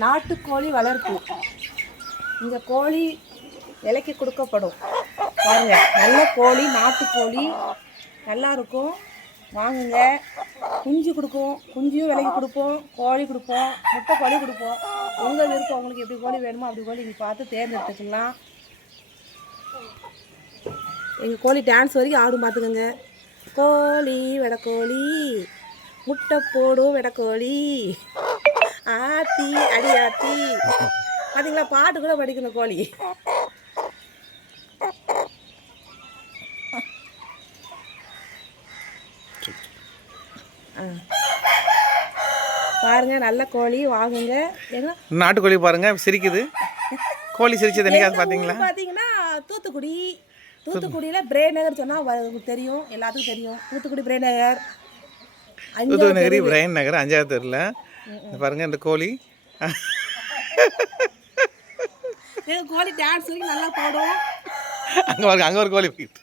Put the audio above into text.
நாட்டுக்கோழி வளர்ப்பு. இந்த கோழி விலைக்கு கொடுக்கப்படும். பாருங்க, நல்ல கோழி, நாட்டுக்கோழி நல்லா இருக்கும், வாங்குங்க. குஞ்சு கொடுப்போம், குஞ்சியும் விலைக்கு கொடுப்போம், கோழி கொடுப்போம், முட்டை கோழி கொடுப்போம். உங்கள் விருப்பம், உங்களுக்கு எப்படி கோழி வேணுமோ அப்படி கோழி நீங்கள் பார்த்து தேர்ந்தெடுத்துக்கலாம். எங்கள் கோழி டான்ஸ் வரைக்கும் ஆடும், பார்த்துக்கோங்க. கோழி வெடக்கோழி முட்டை போடும், வெடக்கோழி ஆத்தி அடி ஆத்தி. பார்த்தீங்களா, பாட்டு கூட படிக்கணும் கோழி. பாருங்க, நல்ல கோழி வாங்குங்க. ஏன்னா நாட்டுக்கோழி பாருங்க சிரிக்குது. கோழி சிரிச்சது என்னைக்காவது பார்த்தீங்களா? பார்த்தீங்கன்னா தூத்துக்குடி, தூத்துக்குடியில் பிரேநகர் சொன்னால் தெரியும், எல்லாத்துக்கும் தெரியும். தூத்துக்குடி பிரேநகர், தூத்துக்குடி நகரி பிரைன் நகர் 5வது தெருவில் பாருங்க இந்த கோழி. எங்கள் கோழி டான்ஸ் வரைக்கும் நல்லா போடும். அங்கே பாருங்க, அங்கே ஒரு கோழி போயிட்டு.